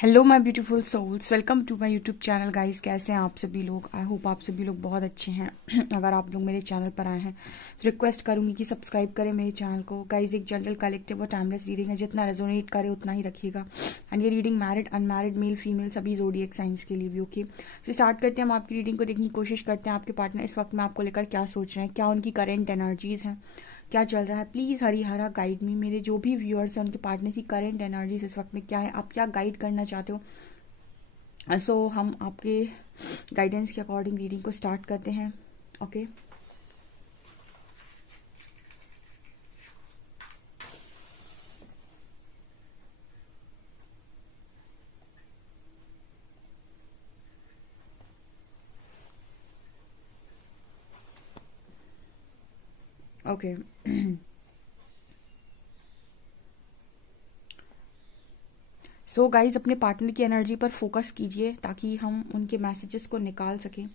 Hello my beautiful souls, welcome to my YouTube channel guys. कैसे हैं आप सभी लोग? आई होप आप सभी लोग बहुत अच्छे हैं। अगर आप लोग मेरे चैनल पर आए हैं तो रिक्वेस्ट करूंगी कि सब्सक्राइब करें मेरे चैनल को। गाइस, एक जनरल कलेक्टिव और टाइमलेस रीडिंग है, जितना रेजोनेट करे उतना ही रखिएगा। एंड ये reading married unmarried male female सभी ज़ोडिएक साइंस के लिए भी ओके। तो स्टार्ट करते हैं। हम आपकी रीडिंग को देखने की कोशिश करते हैं आपके पार्टनर इस वक्त में आपको लेकर क्या सोच रहे हैं, क्या उनकी करेंट एनर्जीज हैं, क्या चल रहा है। प्लीज़ हरी हरा गाइड मी। मेरे जो भी व्यूअर्स हैं उनके पार्टनर की करेंट एनर्जीज इस वक्त में क्या है, आप क्या गाइड करना चाहते हो। सो हम आपके गाइडेंस के अकॉर्डिंग रीडिंग को स्टार्ट करते हैं। ओके ओके सो गाइज, अपने पार्टनर की एनर्जी पर फोकस कीजिए ताकि हम उनके मैसेजेस को निकाल सकें।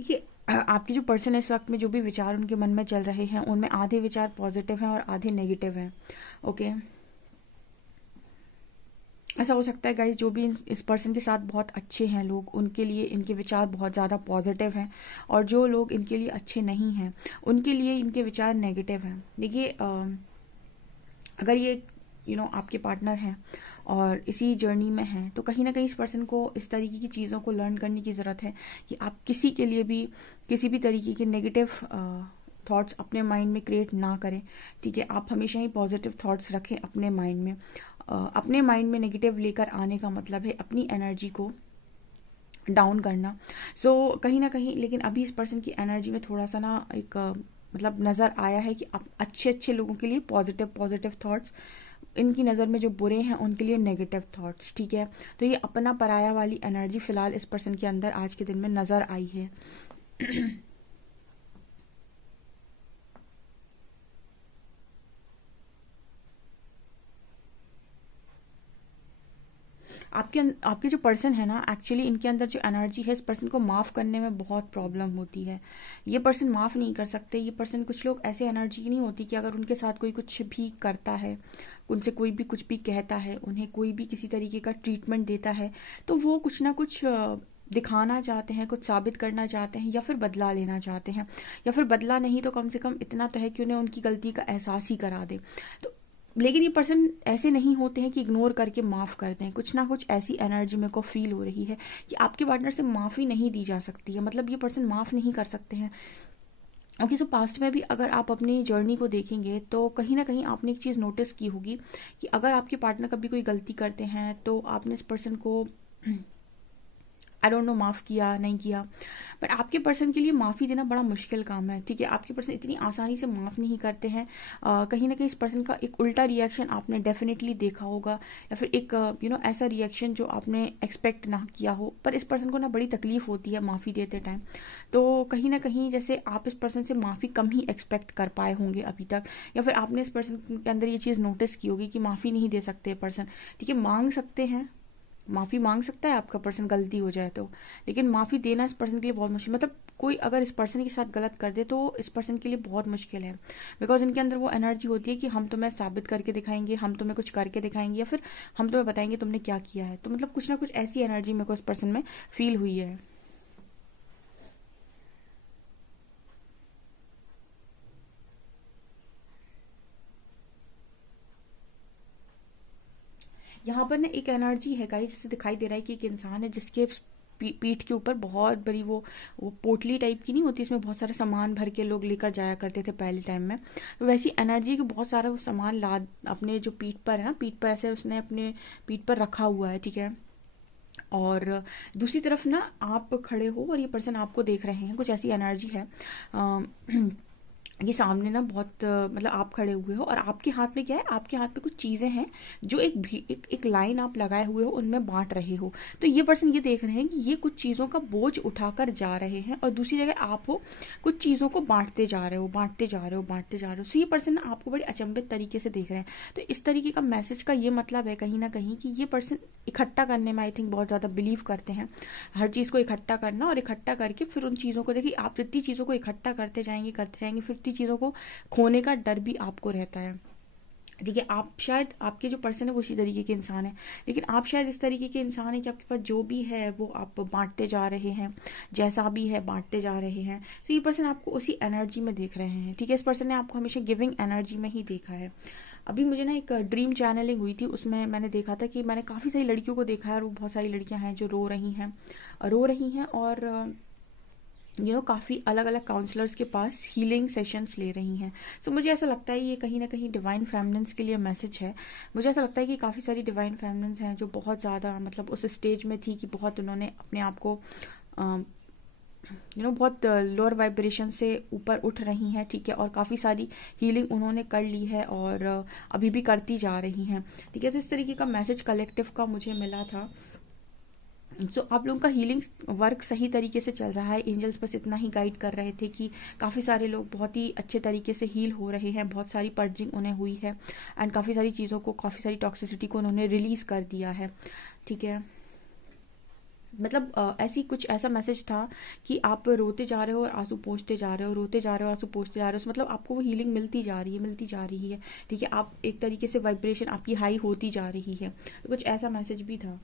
ये आपके जो पर्सन है इस वक्त में जो भी विचार उनके मन में चल रहे हैं उनमें आधे विचार पॉजिटिव हैं और आधे नेगेटिव हैं। ओके, ऐसा हो सकता है गाइज जो भी इस पर्सन के साथ बहुत अच्छे हैं लोग, उनके लिए इनके विचार बहुत ज़्यादा पॉजिटिव हैं, और जो लोग इनके लिए अच्छे नहीं हैं उनके लिए इनके विचार नेगेटिव हैं। देखिए, अगर ये आपके पार्टनर हैं और इसी जर्नी में हैं तो कहीं ना कहीं इस पर्सन को इस तरीके की चीज़ों को लर्न करने की ज़रूरत है कि आप किसी के लिए भी किसी भी तरीके के नेगेटिव थॉट्स अपने माइंड में क्रिएट ना करें। ठीक है, आप हमेशा ही पॉजिटिव थॉट्स रखें अपने माइंड में। अपने माइंड में नेगेटिव लेकर आने का मतलब है अपनी एनर्जी को डाउन करना। कहीं ना कहीं लेकिन अभी इस पर्सन की एनर्जी में थोड़ा सा ना एक मतलब नज़र आया है कि आप अच्छे अच्छे लोगों के लिए पॉजिटिव पॉजिटिव थॉट्स, इनकी नज़र में जो बुरे हैं उनके लिए नेगेटिव थॉट्स। ठीक है, तो ये अपना पराया वाली एनर्जी फिलहाल इस पर्सन के अंदर आज के दिन में नज़र आई है। आपके जो पर्सन है ना, एक्चुअली इनके अंदर जो एनर्जी है इस पर्सन को माफ़ करने में बहुत प्रॉब्लम होती है। ये पर्सन माफ़ नहीं कर सकते। ये पर्सन, कुछ लोग ऐसे एनर्जी की नहीं होती कि अगर उनके साथ कोई कुछ भी करता है, उनसे कोई भी कुछ भी कहता है, उन्हें कोई भी किसी तरीके का ट्रीटमेंट देता है तो वो कुछ ना कुछ दिखाना चाहते हैं, कुछ साबित करना चाहते हैं, या फिर बदला लेना चाहते हैं, या फिर बदला नहीं तो कम से कम इतना तो है कि उन्हें उनकी गलती का एहसास ही करा दे। तो लेकिन ये पर्सन ऐसे नहीं होते हैं कि इग्नोर करके माफ़ कर दें। कुछ ना कुछ ऐसी एनर्जी मेरे को फील हो रही है कि आपके पार्टनर से माफ़ी नहीं दी जा सकती है, मतलब ये पर्सन माफ़ नहीं कर सकते हैं। ओके, सो पास्ट में भी अगर आप अपनी जर्नी को देखेंगे तो कहीं ना कहीं आपने एक चीज़ नोटिस की होगी कि अगर आपके पार्टनर कभी कोई गलती करते हैं तो आपने इस पर्सन को आई डोंट नो माफ़ किया नहीं किया, बट आपके पर्सन के लिए माफ़ी देना बड़ा मुश्किल काम है। ठीक है, आपके पर्सन इतनी आसानी से माफ़ नहीं करते हैं। कहीं ना कहीं इस पर्सन का एक उल्टा रिएक्शन आपने डेफिनेटली देखा होगा, या फिर एक ऐसा रिएक्शन जो आपने एक्सपेक्ट ना किया हो, पर इस पर्सन को ना बड़ी तकलीफ होती है माफ़ी देते टाइम। तो कहीं ना कहीं जैसे आप इस पर्सन से माफ़ी कम ही एक्सपेक्ट कर पाए होंगे अभी तक, या फिर आपने इस पर्सन के अंदर ये चीज़ नोटिस की होगी कि माफ़ी नहीं दे सकते पर्सन। ठीक है, मांग सकते हैं, माफ़ी मांग सकता है आपका पर्सन गलती हो जाए तो, लेकिन माफ़ी देना इस पर्सन के लिए बहुत मुश्किल, मतलब कोई अगर इस पर्सन के साथ गलत कर दे तो इस पर्सन के लिए बहुत मुश्किल है। बिकॉज इनके अंदर वो एनर्जी होती है कि हम तुम्हें साबित करके दिखाएंगे, हम तुम्हें कुछ करके दिखाएंगे, या फिर हम तुम्हें बताएंगे तुमने क्या किया है। तो मतलब कुछ ना कुछ ऐसी एनर्जी मेरे को इस पर्सन में फील हुई है। यहाँ पर ना एक एनर्जी है गाइस, जैसे दिखाई दे रहा है कि एक इंसान है जिसके पीठ के ऊपर बहुत बड़ी वो पोटली टाइप की नहीं होती, इसमें बहुत सारा सामान भर के लोग लेकर जाया करते थे पहले टाइम में। तो वैसी एनर्जी की बहुत सारा वो सामान लाद अपने जो पीठ पर है ना, पीठ पर ऐसे उसने अपने पीठ पर रखा हुआ है। ठीक है, और दूसरी तरफ ना आप खड़े हो और ये पर्सन आपको देख रहे हैं, कुछ ऐसी एनर्जी है। ये सामने ना बहुत मतलब आप खड़े हुए हो और आपके हाथ में क्या है, आपके हाथ में कुछ चीजें हैं जो एक लाइन आप लगाए हुए हो, उनमें बांट रहे हो। तो ये पर्सन ये देख रहे हैं कि ये कुछ चीजों का बोझ उठाकर जा रहे हैं और दूसरी जगह आप हो कुछ चीजों को बांटते जा रहे हो, बांटते जा रहे हो, बांटते जा रहे हो। तो ये पर्सन ना आपको बड़े अचंभित तरीके से देख रहे हैं। तो इस तरीके का मैसेज का ये मतलब है कहीं ना कहीं कि ये पर्सन इकट्ठा करने में आई थिंक बहुत ज्यादा बिलीव करते हैं। हर चीज को इकट्ठा करना और इकट्ठा करके फिर उन चीजों को, देखिए आप जितनी चीजों को इकट्ठा करते जाएंगे फिर उतनी चीजों को खोने का डर भी आपको रहता है। ठीक है, आप शायद, आपके जो पर्सन है वो इसी तरीके के इंसान है, लेकिन आप शायद इस तरीके के इंसान है कि आपके पास जो भी है वो आप बांटते जा रहे हैं, जैसा भी है बांटते जा रहे हैं। तो ये पर्सन आपको उसी एनर्जी में देख रहे हैं। ठीक है, इस पर्सन ने आपको हमेशा गिविंग एनर्जी में ही देखा है। अभी मुझे ना एक ड्रीम चैनलिंग हुई थी, उसमें मैंने देखा था कि मैंने काफ़ी सारी लड़कियों को देखा है और वो बहुत सारी लड़कियां हैं जो रो रही हैं और काफ़ी अलग अलग काउंसलर्स के पास हीलिंग सेशंस ले रही हैं। सो मुझे ऐसा लगता है ये कहीं ना कहीं डिवाइन फेमिनिन्स के लिए मैसेज है। मुझे ऐसा लगता है कि काफ़ी सारी डिवाइन फेमिनिन्स हैं जो बहुत ज़्यादा मतलब उस स्टेज में थी कि बहुत उन्होंने अपने आप को बहुत लोअर वाइब्रेशन से ऊपर उठ रही हैं। ठीक है, और काफ़ी सारी हीलिंग उन्होंने कर ली है और अभी भी करती जा रही हैं। ठीक है, तो इस तरीके का मैसेज कलेक्टिव का मुझे मिला था। आप लोगों का हीलिंग वर्क सही तरीके से चल रहा है। एंजल्स बस इतना ही गाइड कर रहे थे कि काफ़ी सारे लोग बहुत ही अच्छे तरीके से हील हो रहे हैं, बहुत सारी पर्जिंग उन्हें हुई है एंड काफ़ी सारी चीज़ों को, काफ़ी सारी टॉक्सिसिटी को उन्होंने रिलीज कर दिया है। ठीक है, मतलब ऐसा मैसेज था कि आप रोते जा रहे हो और आंसू पोंछते जा रहे हो, रोते जा रहे हो आंसू पोंछते जा रहे हो, मतलब आपको वो हीलिंग मिलती जा रही है, मिलती जा रही है। ठीक है, आप एक तरीके से वाइब्रेशन आपकी हाई होती जा रही है। तो कुछ ऐसा मैसेज भी था।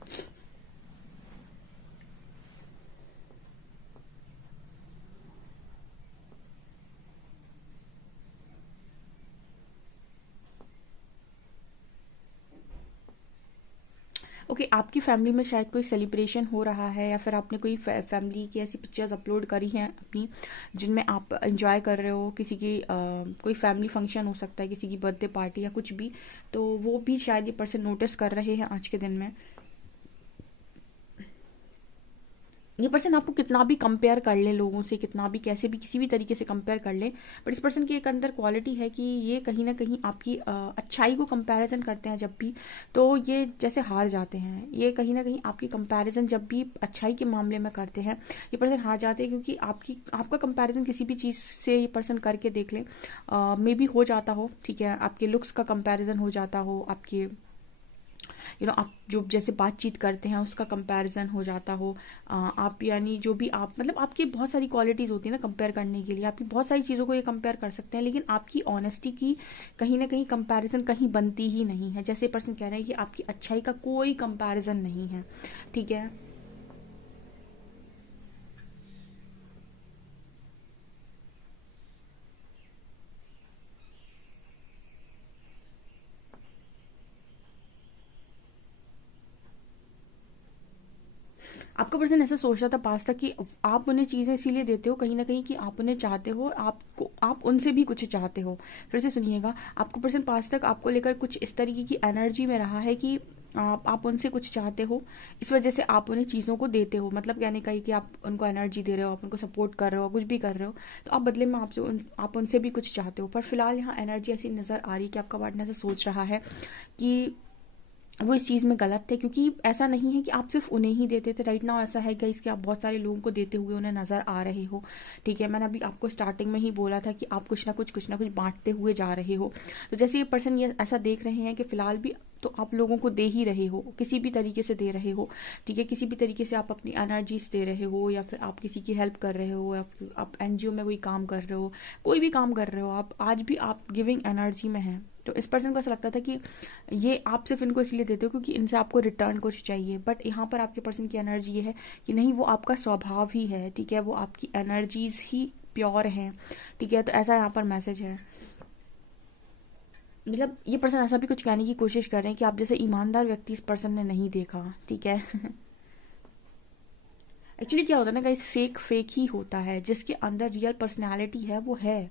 ओके, आपकी फैमिली में शायद कोई सेलिब्रेशन हो रहा है या फिर आपने कोई फैमिली की ऐसी पिक्चर्स अपलोड करी हैं अपनी जिनमें आप एंजॉय कर रहे हो, किसी की कोई फैमिली फंक्शन हो सकता है, किसी की बर्थडे पार्टी या कुछ भी। तो वो भी शायद ये पर्सन नोटिस कर रहे हैं आज के दिन में। ये पर्सन आपको कितना भी कंपेयर कर ले लोगों से, कितना भी कैसे भी किसी भी तरीके से कंपेयर कर ले, बट इस पर्सन की एक अंदर क्वालिटी है कि ये कहीं ना कहीं आपकी अच्छाई को कंपैरिजन करते हैं जब भी, तो ये जैसे हार जाते हैं। ये कहीं ना कहीं आपकी कंपैरिजन जब भी अच्छाई के मामले में करते हैं, ये पर्सन हार जाते हैं क्योंकि आपका कंपैरिजन किसी भी चीज़ से ये पर्सन करके देख ले, मे बी हो जाता हो। ठीक है, आपके लुक्स का कंपैरिजन हो जाता हो, आपके आप जो जैसे बातचीत करते हैं उसका कंपैरिजन हो जाता हो, आप यानी जो भी आप मतलब आपकी बहुत सारी क्वालिटीज होती है ना कंपेयर करने के लिए, आपकी बहुत सारी चीज़ों को ये कंपेयर कर सकते हैं, लेकिन आपकी ऑनेस्टी की कहीं ना कहीं कंपैरिजन कहीं बनती ही नहीं है। जैसे पर्सन कह रहे हैं कि आपकी अच्छाई का कोई कंपैरिजन नहीं है। ठीक है, आपका पर्सन ऐसा सोच रहा था पास तक कि आप उन्हें चीजें इसीलिए देते हो कहीं ना कहीं कि आप उन्हें चाहते हो, आपको आप उनसे भी कुछ चाहते हो। फिर से सुनिएगा, आपका पर्सन पास तक आपको लेकर कुछ इस तरीके की एनर्जी में रहा है कि आप उनसे कुछ चाहते हो, इस वजह से आप उन्हें चीज़ों को देते हो। मतलब कहने का कि आप उनको एनर्जी दे रहे हो, आप उनको सपोर्ट कर रहे हो, कुछ भी कर रहे हो, तो आप बदले में आप उनसे भी कुछ चाहते हो। पर फिलहाल यहाँ एनर्जी ऐसी नजर आ रही है कि आपका पार्टनर ऐसा सोच रहा है कि वो इस चीज़ में गलत थे, क्योंकि ऐसा नहीं है कि आप सिर्फ उन्हें ही देते थे। राइट नाउ ऐसा है गाइस कि आप बहुत सारे लोगों को देते हुए उन्हें नजर आ रहे हो। ठीक है, मैंने अभी आपको स्टार्टिंग में ही बोला था कि आप कुछ ना कुछ बांटते हुए जा रहे हो। तो जैसे ये पर्सन ये ऐसा देख रहे हैं कि फिलहाल भी तो आप लोगों को दे ही रहे हो, किसी भी तरीके से दे रहे हो। ठीक है, किसी भी तरीके से आप अपनी एनर्जीज दे रहे हो, या फिर आप किसी की हेल्प कर रहे हो, या फिर आप एनजीओ में कोई काम कर रहे हो, कोई भी काम कर रहे हो, आप आज भी आप गिविंग एनर्जी में हैं। तो इस पर्सन को ऐसा लगता था कि ये आप सिर्फ इनको इसलिए देते हो क्योंकि इनसे आपको रिटर्न कुछ चाहिए, बट यहाँ पर आपके पर्सन की एनर्जी ये है कि नहीं, वो आपका स्वभाव ही है। ठीक है, वो आपकी एनर्जीज ही प्योर हैं। ठीक है, तो ऐसा यहाँ पर मैसेज है। मतलब ये पर्सन ऐसा भी कुछ कहने की कोशिश कर रहे हैं कि आप जैसे ईमानदार व्यक्ति इस पर्सन ने नहीं देखा। ठीक है एक्चुअली क्या होता है ना गाइस, फेक फेक ही होता है, जिसके अंदर रियल पर्सनैलिटी है वो है,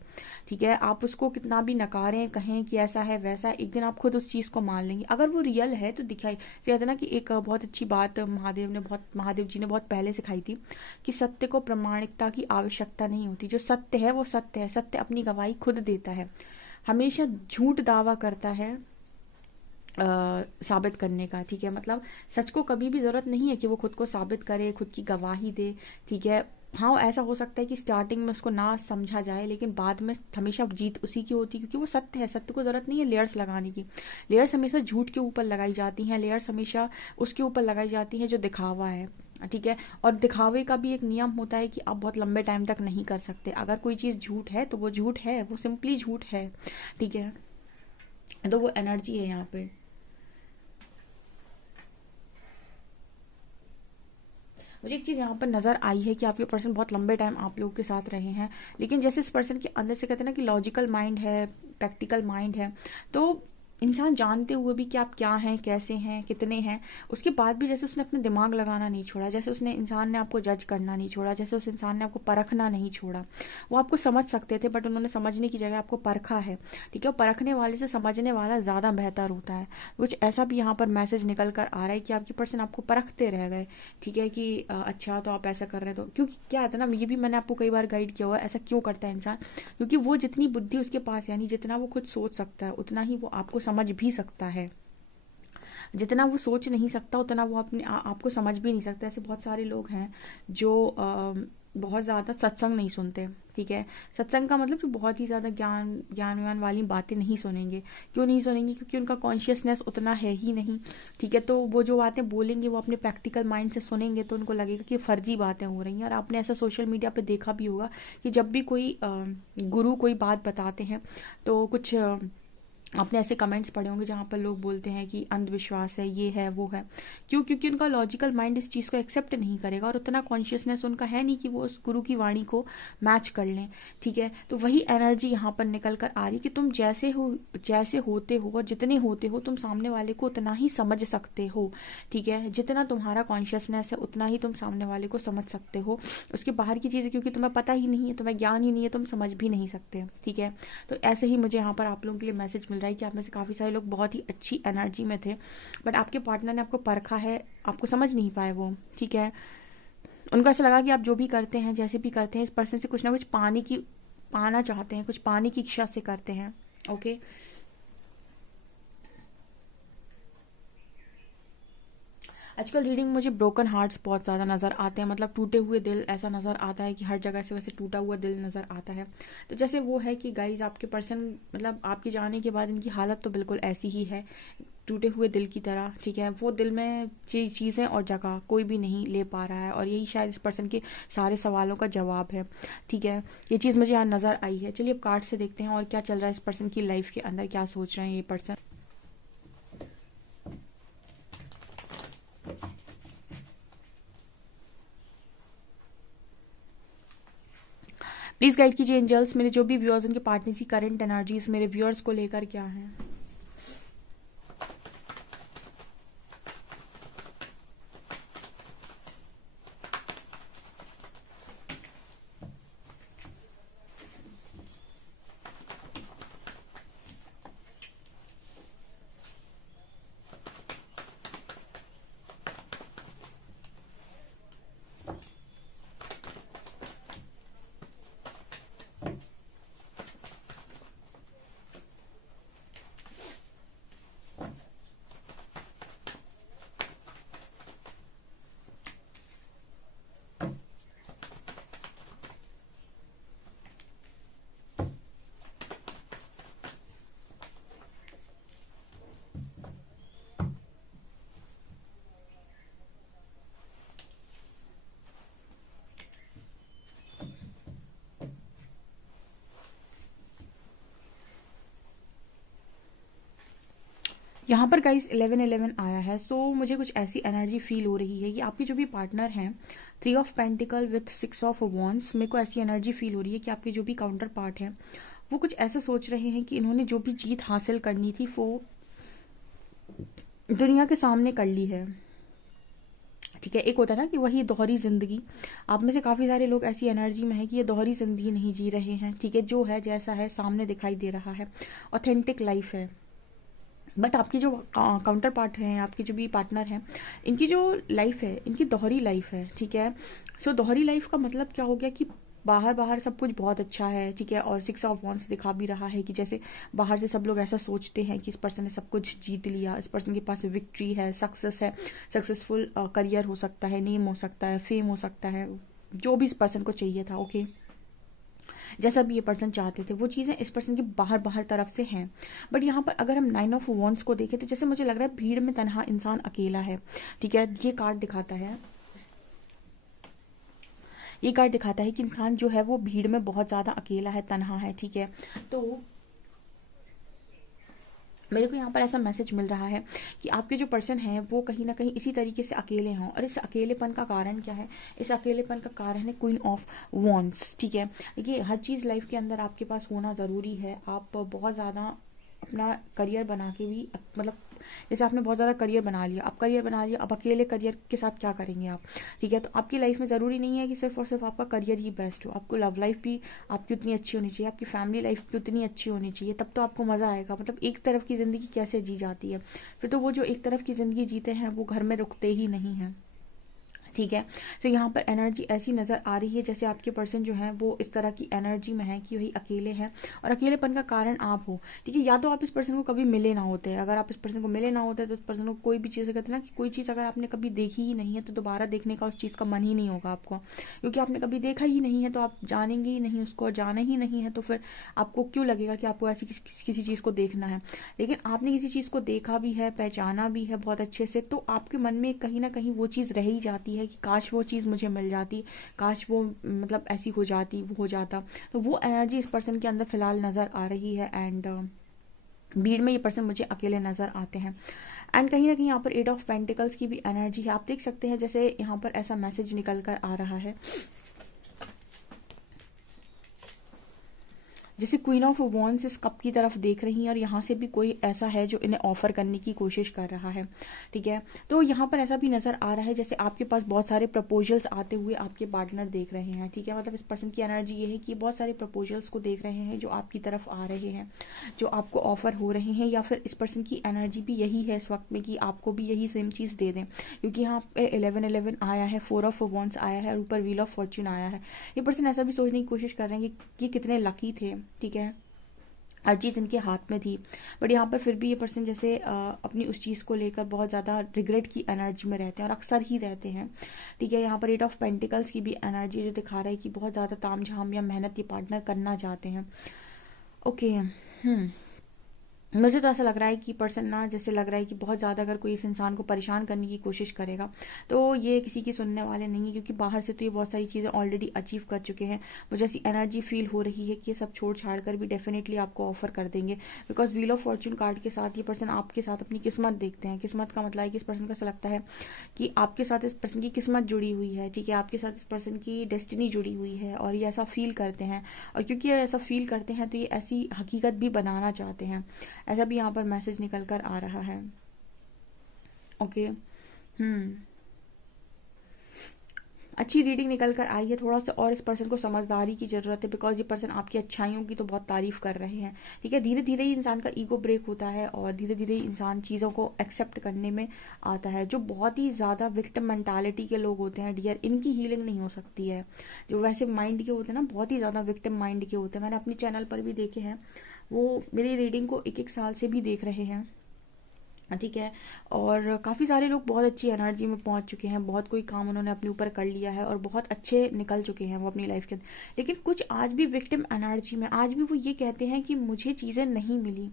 ठीक है। आप उसको कितना भी नकारें, कहें कि ऐसा है वैसा है, एक दिन आप खुद उस चीज़ को मान लेंगे। अगर वो रियल है तो दिखाई, कहते हैं ना कि एक बहुत अच्छी बात महादेव जी ने बहुत पहले सिखाई थी कि सत्य को प्रामाणिकता की आवश्यकता नहीं होती। जो सत्य है वो सत्य है, सत्य अपनी गवाही खुद देता है। हमेशा झूठ दावा करता है साबित करने का, ठीक है। मतलब सच को कभी भी जरूरत नहीं है कि वो खुद को साबित करे, खुद की गवाही दे, ठीक है। हाँ, ऐसा हो सकता है कि स्टार्टिंग में उसको ना समझा जाए, लेकिन बाद में हमेशा जीत उसी की होती है, क्योंकि वो सत्य है। सत्य को जरूरत नहीं है लेयर्स लगाने की। लेयर्स हमेशा झूठ के ऊपर लगाई जाती हैं, लेयर्स हमेशा उसके ऊपर लगाई जाती हैं जो दिखावा है, ठीक है। और दिखावे का भी एक नियम होता है कि आप बहुत लंबे टाइम तक नहीं कर सकते। अगर कोई चीज़ झूठ है तो वो झूठ है, वो सिंपली झूठ है, ठीक है। तो वो एनर्जी है यहाँ पे। मुझे एक चीज़ यहाँ पर नज़र आई है कि आपके पर्सन बहुत लंबे टाइम आप लोगों के साथ रहे हैं, लेकिन जैसे इस पर्सन के अंदर से कहते हैं ना कि लॉजिकल माइंड है, प्रैक्टिकल माइंड है, तो इंसान जानते हुए भी कि आप क्या हैं, कैसे हैं, कितने हैं, उसके बाद भी जैसे उसने अपना दिमाग लगाना नहीं छोड़ा, जैसे उसने इंसान ने आपको जज करना नहीं छोड़ा, जैसे उस इंसान ने आपको परखना नहीं छोड़ा। वो आपको समझ सकते थे बट उन्होंने समझने की जगह आपको परखा है, ठीक है। और परखने वाले से समझने वाला ज़्यादा बेहतर होता है। कुछ ऐसा भी यहाँ पर मैसेज निकल कर आ रहा है कि आपकी पर्सन आपको परखते रह गए, ठीक है, कि अच्छा तो आप ऐसा कर रहे हैं। तो क्योंकि क्या है ना, ये भी मैंने आपको कई बार गाइड किया हुआ है, ऐसा क्यों करता है इंसान, क्योंकि वो जितनी बुद्धि उसके पास, यानी जितना वो खुद सोच सकता है उतना ही वो आपको समझ भी सकता है। जितना वो सोच नहीं सकता उतना वो अपने आपको समझ भी नहीं सकता। ऐसे बहुत सारे लोग हैं जो बहुत ज़्यादा सत्संग नहीं सुनते, ठीक है। सत्संग का मतलब कि बहुत ही ज़्यादा ज्ञान वाली बातें नहीं सुनेंगे। क्यों नहीं सुनेंगे? क्योंकि उनका कॉन्शियसनेस उतना है ही नहीं, ठीक है। तो वो जो बातें बोलेंगे वो अपने प्रैक्टिकल माइंड से सुनेंगे तो उनको लगेगा कि फर्जी बातें हो रही हैं। और आपने ऐसा सोशल मीडिया पे देखा भी होगा कि जब भी कोई गुरु कोई बात बताते हैं तो कुछ आपने ऐसे कमेंट्स पढ़े होंगे जहाँ पर लोग बोलते हैं कि अंधविश्वास है, ये है, वो है। क्यों? क्योंकि उनका लॉजिकल माइंड इस चीज़ को एक्सेप्ट नहीं करेगा और उतना कॉन्शियसनेस उनका है नहीं कि वो उस गुरु की वाणी को मैच कर लें, ठीक है। तो वही एनर्जी यहाँ पर निकल कर आ रही कि तुम जैसे होते हो और जितने होते हो तुम सामने वाले को उतना ही समझ सकते हो, ठीक है। जितना तुम्हारा कॉन्शियसनेस है उतना ही तुम सामने वाले को समझ सकते हो। उसके बाहर की चीज़ें क्योंकि तुम्हें पता ही नहीं है, तुम्हें ज्ञान ही नहीं है, तुम समझ भी नहीं सकते, ठीक है। तो ऐसे ही मुझे यहाँ पर आप लोगों के लिए मैसेज मिल रहा है कि आप में से काफ़ी सारे लोग बहुत ही अच्छी एनर्जी में थे बट आपके पार्टनर ने आपको परखा है, आपको समझ नहीं पाए वो, ठीक है। उनको ऐसा लगा कि आप जो भी करते हैं, जैसे भी करते हैं, इस पर्सन से कुछ ना कुछ पाना चाहते हैं, कुछ पाने की इच्छा से करते हैं, ओके। आजकल रीडिंग मुझे ब्रोकन हार्ट्स बहुत ज़्यादा नज़र आते हैं, मतलब टूटे हुए दिल ऐसा नज़र आता है कि हर जगह से वैसे टूटा हुआ दिल नज़र आता है। तो जैसे वो है कि गाइज आपके पर्सन, मतलब आपके जाने के बाद इनकी हालत तो बिल्कुल ऐसी ही है, टूटे हुए दिल की तरह, ठीक है। वो दिल में चीज़ें और जगह कोई भी नहीं ले पा रहा है और यही शायद इस पर्सन के सारे सवालों का जवाब है, ठीक है। ये चीज़ मुझे यहाँ नज़र आई है। चलिए अब कार्ड से देखते हैं और क्या चल रहा है इस पर्सन की लाइफ के अंदर, क्या सोच रहे हैं ये पर्सन। प्लीज़ गाइड कीजिए एंजल्स, मेरे जो भी व्यूअर्स उनके पार्टनर की करंट एनर्जीज मेरे व्यूअर्स को लेकर क्या है। यहाँ पर गाइस 11-11 आया है, सो मुझे कुछ ऐसी एनर्जी फील हो रही है कि आपके जो भी पार्टनर हैं, 3 of pentacle with 6 of wands, मेरे को ऐसी एनर्जी फील हो रही है कि आपके जो भी काउंटर पार्ट हैं वो कुछ ऐसा सोच रहे हैं कि इन्होंने जो भी जीत हासिल करनी थी वो दुनिया के सामने कर ली है, ठीक है। एक होता है ना कि वही दोहरी जिंदगी, आप में से काफ़ी सारे लोग ऐसी एनर्जी में है कि ये दोहरी जिंदगी नहीं जी रहे हैं, ठीक है। जो है जैसा है सामने दिखाई दे रहा है, ऑथेंटिक लाइफ है। बट आपकी जो काउंटर पार्ट हैं, आपके जो भी पार्टनर हैं, इनकी जो लाइफ है, इनकी दोहरी लाइफ है, ठीक है। सो दोहरी लाइफ का मतलब क्या हो गया कि बाहर बाहर सब कुछ बहुत अच्छा है, ठीक है, और 6 ऑफ वांड्स दिखा भी रहा है कि जैसे बाहर से सब लोग ऐसा सोचते हैं कि इस पर्सन ने सब कुछ जीत लिया, इस पर्सन के पास विक्ट्री है, सक्सेस है, सक्सेसफुल करियर हो सकता है, नेम हो सकता है, फेम हो सकता है, जो भी इस पर्सन को चाहिए था, ओके, जैसा भी ये पर्सन चाहते थे वो चीज़ें इस पर्सन की बाहर बाहर तरफ से हैं। बट यहाँ पर अगर हम 9 ऑफ वांड्स को देखें तो जैसे मुझे लग रहा है भीड़ में तन्हा इंसान अकेला है, ठीक है। ये कार्ड दिखाता है, ये कार्ड दिखाता है कि इंसान जो है वो भीड़ में बहुत ज़्यादा अकेला है, तन्हा है, ठीक है। तो मेरे को यहाँ पर ऐसा मैसेज मिल रहा है कि आपके जो पर्सन है वो कहीं ना कहीं इसी तरीके से अकेले हों। और इस अकेलेपन का कारण क्या है? इस अकेलेपन का कारण है क्वीन ऑफ वॉन्ड्स, ठीक है। देखिए हर चीज़ लाइफ के अंदर आपके पास होना ज़रूरी है। आप बहुत ज़्यादा अपना करियर बना के भी, मतलब जैसे आपने बहुत ज़्यादा करियर बना लिया, अब करियर बना लिया, अब अकेले करियर के साथ क्या करेंगे आप, ठीक है। तो आपकी लाइफ में ज़रूरी नहीं है कि सिर्फ और सिर्फ आपका करियर ही बेस्ट हो, आपको लव लाइफ भी आपकी उतनी अच्छी होनी चाहिए, आपकी फैमिली लाइफ भी उतनी अच्छी होनी चाहिए, तब तो आपको मज़ा आएगा। मतलब एक तरफ की ज़िंदगी कैसे जी जाती है, फिर तो वो जो एक तरफ की ज़िंदगी जीते हैं वो घर में रुकते ही नहीं हैं, ठीक है। तो यहाँ पर एनर्जी ऐसी नज़र आ रही है जैसे आपके पर्सन जो है वो इस तरह की एनर्जी में है कि वही अकेले हैं और अकेलेपन का कारण आप हो, ठीक है। या तो आप इस पर्सन को कभी मिले ना होते, अगर आप इस पर्सन को मिले ना होते तो इस पर्सन को कोई भी चीज़, कहते हैं ना कि कोई चीज़ अगर आपने कभी देखी ही नहीं है तो दोबारा देखने का उस चीज़ का मन ही नहीं होगा आपको, क्योंकि आपने कभी देखा ही नहीं है तो आप जानेंगे ही नहीं उसको, जाना ही नहीं है तो फिर आपको क्यों लगेगा कि आपको ऐसी किसी चीज़ को देखना है। लेकिन आपने किसी चीज़ को देखा भी है, पहचाना भी है बहुत अच्छे से, तो आपके मन में कहीं ना कहीं वो चीज़ रह ही जाती है कि काश वो चीज़ मुझे मिल जाती, काश वो मतलब ऐसी हो जाती, वो हो जाता। तो वो एनर्जी इस पर्सन के अंदर फिलहाल नज़र आ रही है। एंड भीड़ में ये पर्सन मुझे अकेले नज़र आते हैं। एंड कहीं ना कहीं यहाँ पर 8 ऑफ पेंटिकल्स की भी एनर्जी है। आप देख सकते हैं जैसे यहाँ पर ऐसा मैसेज निकल कर आ रहा है जैसे क्वीन ऑफ वॉन्ड्स इस कप की तरफ देख रही हैं और यहाँ से भी कोई ऐसा है जो इन्हें ऑफर करने की कोशिश कर रहा है, ठीक है। तो यहाँ पर ऐसा भी नजर आ रहा है जैसे आपके पास बहुत सारे प्रपोजल्स आते हुए आपके पार्टनर देख रहे हैं, ठीक है। मतलब इस पर्सन की एनर्जी ये है कि बहुत सारे प्रपोजल्स को देख रहे हैं जो आपकी तरफ आ रहे हैं, जो आपको ऑफर हो रहे हैं, या फिर इस पर्सन की एनर्जी भी यही है इस वक्त में कि आपको भी यही सेम चीज़ दे दें, क्योंकि यहाँ पे 1111 आया है, 4 ऑफ वॉन्ड्स आया है और ऊपर व्हील ऑफ फॉर्च्यून आया है। ये पर्सन ऐसा भी सोचने की कोशिश कर रहे हैं कि ये कितने लकी थे, ठीक है, हर चीज़ इनके हाथ में थी। बट यहाँ पर फिर भी ये पर्सन जैसे अपनी उस चीज़ को लेकर बहुत ज़्यादा रिग्रेट की एनर्जी में रहते हैं और अक्सर ही रहते हैं, ठीक है। यहाँ पर 8 ऑफ पेंटिकल्स की भी एनर्जी जो दिखा रहा है कि बहुत ज़्यादा तामझाम या मेहनत ये पार्टनर करना चाहते हैं, ओके। मुझे तो ऐसा लग रहा है कि पर्सन ना, जैसे लग रहा है कि बहुत ज़्यादा अगर कोई इस इंसान को परेशान करने की कोशिश करेगा तो ये किसी की सुनने वाले नहीं है, क्योंकि बाहर से तो ये बहुत सारी चीज़ें ऑलरेडी अचीव कर चुके हैं। मुझे ऐसी एनर्जी फील हो रही है कि ये सब छोड़ छाड़ कर भी डेफिनेटली आपको ऑफर कर देंगे, because wheel of Fortune card के साथ ये पर्सन आपके साथ अपनी किस्मत देखते हैं। किस्मत का मतलब है कि इस पर्सन को ऐसा लगता है कि आपके साथ इस पर्सन की किस्मत जुड़ी हुई है, ठीक है, आपके साथ इस पर्सन की डेस्टिनी जुड़ी हुई है और ये ऐसा फील करते हैं। और क्योंकि ये ऐसा फील करते हैं तो ये ऐसी हकीकत भी बनाना चाहते हैं, ऐसा भी यहाँ पर मैसेज निकल कर आ रहा है, ओके। अच्छी रीडिंग निकल कर आई है। थोड़ा सा और इस पर्सन को समझदारी की जरूरत है, बिकॉज ये पर्सन आपकी अच्छाइयों की तो बहुत तारीफ कर रहे हैं, ठीक है। धीरे धीरे ही इंसान का ईगो ब्रेक होता है और धीरे धीरे ही इंसान चीज़ों को एक्सेप्ट करने में आता है। जो बहुत ही ज़्यादा विक्टिम मेंटालिटी के लोग होते हैं डियर, इनकी हीलिंग नहीं हो सकती है। जो वैसे माइंड के होते हैं ना, बहुत ही ज़्यादा विक्टिम माइंड के होते हैं, मैंने अपने चैनल पर भी देखे हैं, वो मेरी रीडिंग को 1-1 साल से भी देख रहे हैं, ठीक है। और काफ़ी सारे लोग बहुत अच्छी एनर्जी में पहुंच चुके हैं, बहुत कोई काम उन्होंने अपने ऊपर कर लिया है और बहुत अच्छे निकल चुके हैं वो अपनी लाइफ के अंदर। लेकिन कुछ आज भी विक्टिम एनर्जी में, आज भी वो ये कहते हैं कि मुझे चीज़ें नहीं मिली।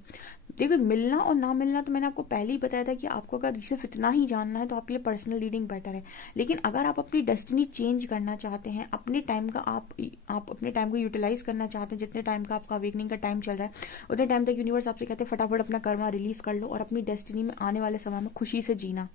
देखो मिलना और ना मिलना तो मैंने आपको पहले ही बताया था कि आपको अगर सिर्फ इतना ही जानना है तो आपके लिए पर्सनल रीडिंग बेटर है। लेकिन अगर आप अपनी डेस्टिनी चेंज करना चाहते हैं, अपने टाइम का आप अपने टाइम को यूटिलाइज करना चाहते हैं, जितने टाइम का आपका अवेकनिंग का टाइम चल रहा है उतने टाइम तक यूनिवर्स आपसे कहते हैं फटाफट अपना कर्मा रिलीज कर लो और अपनी डेस्टिनी में आने वाले समय में खुशी से जीना।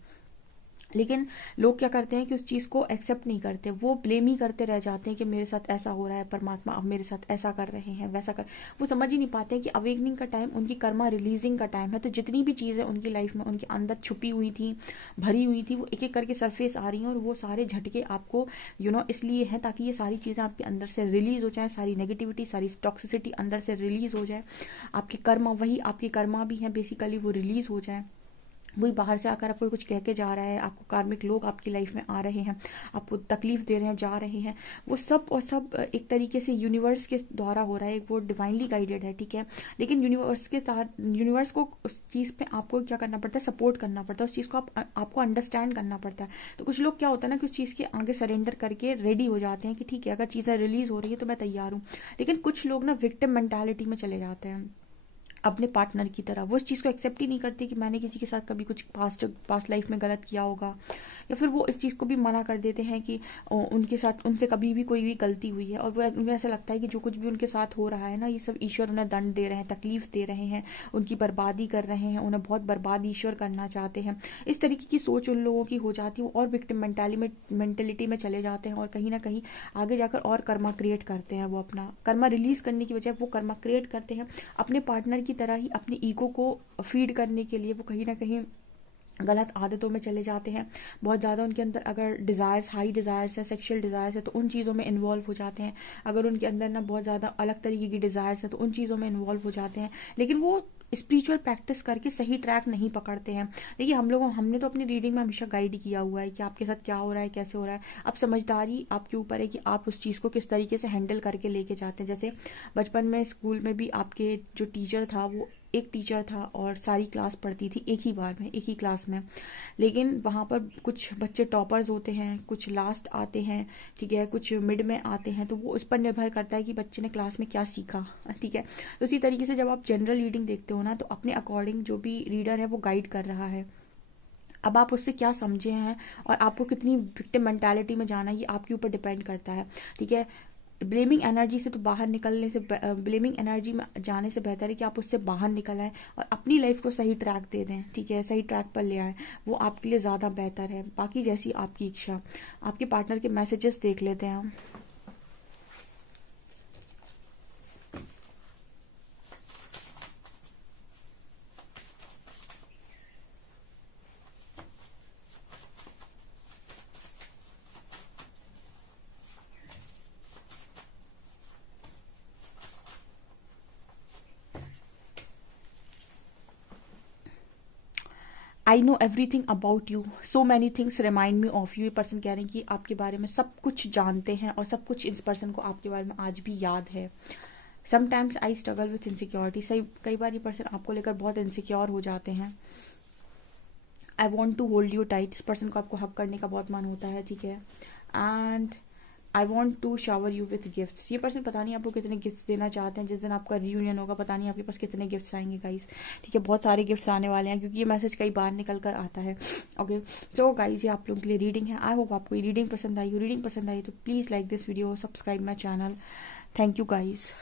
लेकिन लोग क्या करते हैं कि उस चीज़ को एक्सेप्ट नहीं करते, वो ब्लेम ही करते रह जाते हैं कि मेरे साथ ऐसा हो रहा है, परमात्मा अब मेरे साथ ऐसा कर रहे हैं, वैसा कर। वो समझ ही नहीं पाते हैं कि अवेकनिंग का टाइम उनकी कर्मा रिलीजिंग का टाइम है। तो जितनी भी चीज़ें उनकी लाइफ में उनके अंदर छुपी हुई थी, भरी हुई थी, वो एक एक करके सरफेस आ रही हैं, और वो सारे झटके आपको इसलिए हैं ताकि ये सारी चीज़ें आपके अंदर से रिलीज हो जाए, सारी नेगेटिविटी, सारी टॉक्सिसिटी अंदर से रिलीज हो जाए, आपके कर्मा, वही आपके कर्मा भी हैं बेसिकली, वो रिलीज हो जाए। वही बाहर से आकर आपको कुछ कह के जा रहा है, आपको कार्मिक लोग आपकी लाइफ में आ रहे हैं, आपको तकलीफ दे रहे हैं, जा रहे हैं, वो सब और सब एक तरीके से यूनिवर्स के द्वारा हो रहा है, वो डिवाइनली गाइडेड है, ठीक है। लेकिन यूनिवर्स को उस चीज़ पे आपको क्या करना पड़ता है, सपोर्ट करना पड़ता है, उस चीज़ को आपको अंडरस्टैंड करना पड़ता है। तो कुछ लोग क्या होता है ना कि उस चीज़ के आगे सरेंडर करके रेडी हो जाते हैं कि ठीक है, अगर चीज़ें रिलीज हो रही है तो मैं तैयार हूँ। लेकिन कुछ लोग ना विक्टिम मेंटालिटी में चले जाते हैं अपने पार्टनर की तरह। वो इस चीज़ को एक्सेप्ट ही नहीं करते कि मैंने किसी के साथ कभी कुछ पास्ट लाइफ में गलत किया होगा, या फिर वो इस चीज़ को भी मना कर देते हैं कि उनके साथ उनसे कभी भी कोई भी गलती हुई है, और वो उन्हें ऐसा लगता है कि जो कुछ भी उनके साथ हो रहा है ना, ये सब ईश्वर उन्हें दंड दे रहे हैं, तकलीफ दे रहे हैं, उनकी बर्बादी कर रहे हैं, उन्हें बहुत बर्बाद ईश्वर करना चाहते हैं। इस तरीके की सोच उन लोगों की हो जाती है, और विक्टिम मेंटेलिटी में चले जाते हैं, और कहीं ना कहीं आगे जाकर और कर्मा क्रिएट करते हैं। वो अपना कर्मा रिलीज करने की बजाय वो कर्मा क्रिएट करते हैं अपने पार्टनर की तरह ही, अपने ईगो को फीड करने के लिए। वो कहीं ना कहीं गलत आदतों में चले जाते हैं, बहुत ज़्यादा उनके अंदर अगर डिज़ायर्स, हाई डिज़ायर्स है, सेक्सुअल डिज़ायर्स है, तो उन चीज़ों में इन्वॉल्व हो जाते हैं। अगर उनके अंदर ना बहुत ज़्यादा अलग तरीके की डिज़ायर्स है, तो उन चीज़ों में इन्वॉल्व हो जाते हैं। लेकिन वो स्पिरिचुअल प्रैक्टिस करके सही ट्रैक नहीं पकड़ते हैं। देखिए, हमने तो अपनी रीडिंग में हमेशा गाइड किया हुआ है कि आपके साथ क्या हो रहा है, कैसे हो रहा है। अब समझदारी आपके ऊपर है कि आप उस चीज़ को किस तरीके से हैंडल करके लेके जाते हैं। जैसे बचपन में स्कूल में भी आपके जो टीचर था, वो एक टीचर था और सारी क्लास पढ़ती थी एक ही बार में, एक ही क्लास में। लेकिन वहाँ पर कुछ बच्चे टॉपर्स होते हैं, कुछ लास्ट आते हैं, ठीक है, कुछ मिड में आते हैं। तो वो इस पर निर्भर करता है कि बच्चे ने क्लास में क्या सीखा, ठीक है। तो उसी तरीके से जब आप जनरल रीडिंग देखते हो ना, तो अपने अकॉर्डिंग जो भी रीडर है वो गाइड कर रहा है। अब आप उससे क्या समझे हैं और आपको कितनी विक्टिम मेंटालिटी में जाना है, ये आपके ऊपर डिपेंड करता है, ठीक है। ब्लेमिंग एनर्जी से तो बाहर निकलने से, ब्लेमिंग एनर्जी में जाने से बेहतर है कि आप उससे बाहर निकल आए और अपनी लाइफ को सही ट्रैक दे दें, ठीक है, सही ट्रैक पर ले आए। वो आपके लिए ज़्यादा बेहतर है। बाकी जैसी आपकी इच्छा। आपके पार्टनर के मैसेजेस देख लेते हैं हम। I know everything about you, so many things remind me of you. ये पर्सन कह रहे हैं कि आपके बारे में सब कुछ जानते हैं और सब कुछ इस पर्सन को आपके बारे में आज भी याद है। Sometimes I struggle with insecurity. सही, कई बार ये पर्सन आपको लेकर बहुत इनसिक्योर हो जाते हैं। I want to hold you tight. इस पर्सन को आपको हक करने का बहुत मन होता है, ठीक है। And I want to shower you with gifts. ये पर्सन पता नहीं आपको कितने गिफ्ट्स देना चाहते हैं। जिस दिन आपका रियूनियन होगा, पता नहीं आपके पास कितने गिफ्ट्स आएंगे गाइस, ठीक है। बहुत सारे गिफ्ट्स आने वाले हैं क्योंकि ये मैसेज कई बार निकल कर आता है। ओके, तो गाइस, ये आप लोगों के लिए रीडिंग है। आई होप आपको ये रीडिंग पसंद आई हो। रीडिंग पसंद आई तो please like this video, subscribe my channel. Thank you guys.